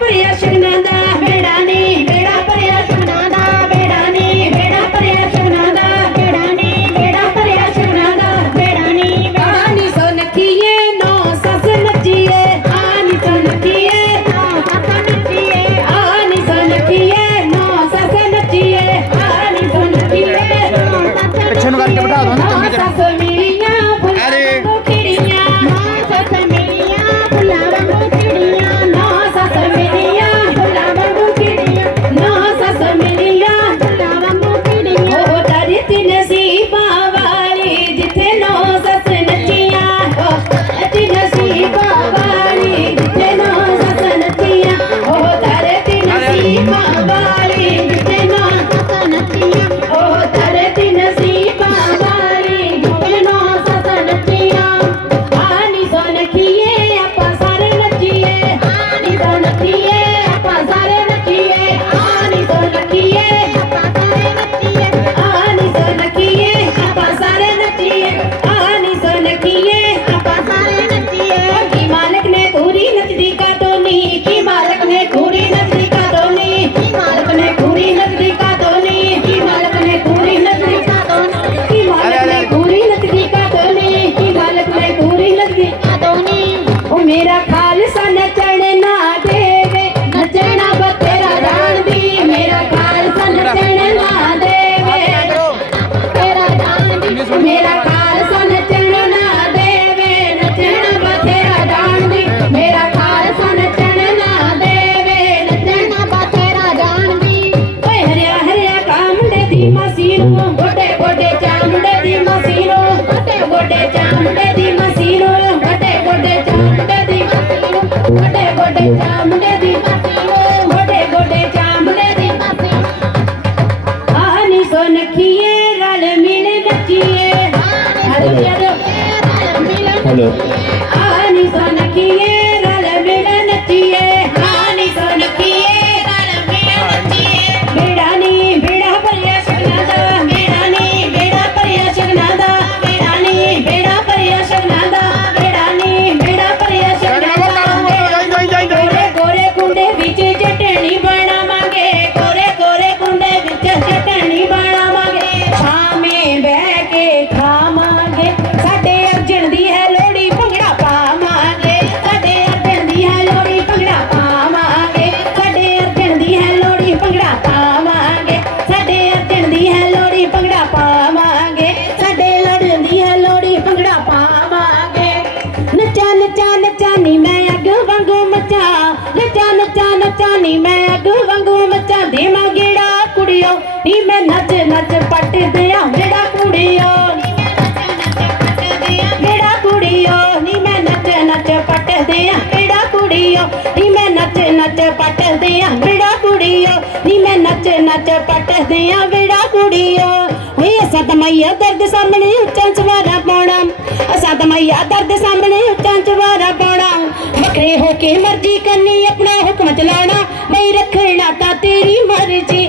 তারপরে আসেন హలో ಬಿಡಾನಿ ಬಿಡ ಪರ್ಯ ಶಗ್ನಾದ ಬಿಡಾನಿ ಬಿಡ ಪರ್ಯ ಶಗ್ನಾದ ਨੀ ਮੈਂ ਨੱਚ ਨੱਚ ਪੱਟ ਦਿਆਂ ਜਿਹੜਾ ਕੁੜੀਓ ਜਿਹੜਾ ਕੁੜੀਓ ਨੀ ਮੈਂ ਨੱਚ ਨੱਚ ਪੱਟ ਦਿਆਂ ਜਿਹੜਾ ਕੁੜੀਓ ਨੀ ਮੈਂ ਨੱਚ ਨੱਚ ਪੱਟ ਦਿਆਂ ਜਿਹੜਾ ਕੁੜੀਓ ਨੀ ਮੈਂ ਨੱਚ ਨੱਚ ਪੱਟ ਦਿਆਂ ਜਿਹੜਾ ਕੁੜੀਓ ਓਏ ਸਤਮਈਆ ਦਰਦ ਸਾਹਮਣੇ ਉੱਚਾ ਚਵਾਰਾ ਪਾਉਣਾ ਸਤਮਈਆ ਦਰਦ ਸਾਹਮਣੇ ਉੱਚਾ ਚਵਾਰਾ ਪਾਉਣਾ ਵੱਖਰੇ ਹੋ ਕੇ ਮਰਜ਼ੀ ਕਰਨੀ ਆਪਣਾ ਹੁਕਮ ਚਲਾਉਣਾ ਮੈਂ ਰੱਖਣਾ ਤਾਂ ਤੇਰੀ ਮਰਜ਼ੀ